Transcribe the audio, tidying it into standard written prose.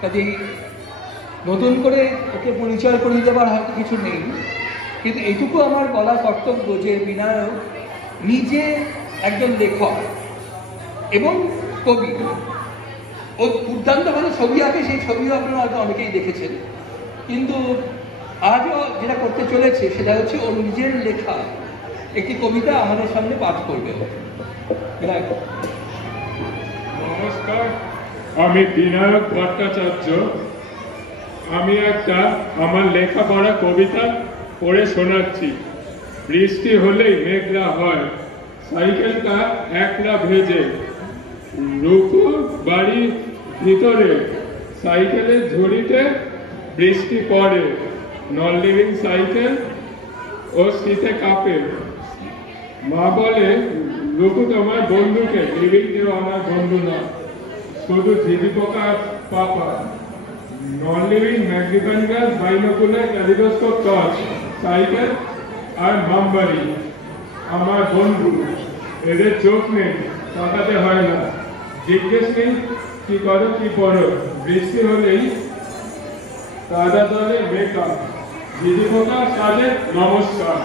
কাজেই নতুন করে ওকে পরিচয় করিয়ে দেওয়ার হয়তো কিছু নেই, কিন্তু এইটুকু আমার বলা কর্তব্য যে বিনায়ক নিজে একজন লেখক এবং কবি। ও দুর্দান্তভাবে ছবি আঁকে, সেই ছবিও আপনারা হয়তো অনেকেই দেখেছেন। কিন্তু আজও যেটা করতে চলেছে সেটা হচ্ছে ওর নিজের লেখা একটি কবিতা আমাদের সামনে পাঠ করবে। নমস্কার, আমি বিনায়ক ভট্টাচার্য। আমি একটা আমার লেখাপড়া কবিতা পড়ে শোনাচ্ছি। বৃষ্টি হলেই মেঘলা হয়, সাইকেলটা একলা ভেজে, রুকু বাড়ির ভিতরে সাইকেলের ঝুড়িতে বৃষ্টি পড়ে, নন লিভিং সাইকেল ও শীতে কাঁপে। মা বলে, রুকু তোমার বন্ধুকে, লিভিং কেউ আমার বন্ধু না, শুধু ঝিঝি পোকা papa. Non living magnifying glass, binocular, kaleidoscope, torch, cycle আর মামবাড়ি আমার বন্ধু। এদের চোখ নেই, তাকাতে হয় না, জিজ্ঞেস নেই কি করো কি পড়ো। বৃষ্টি হলেই কাদা দলে বেকার, ঝিঝি পোকা কাজে নমস্কার।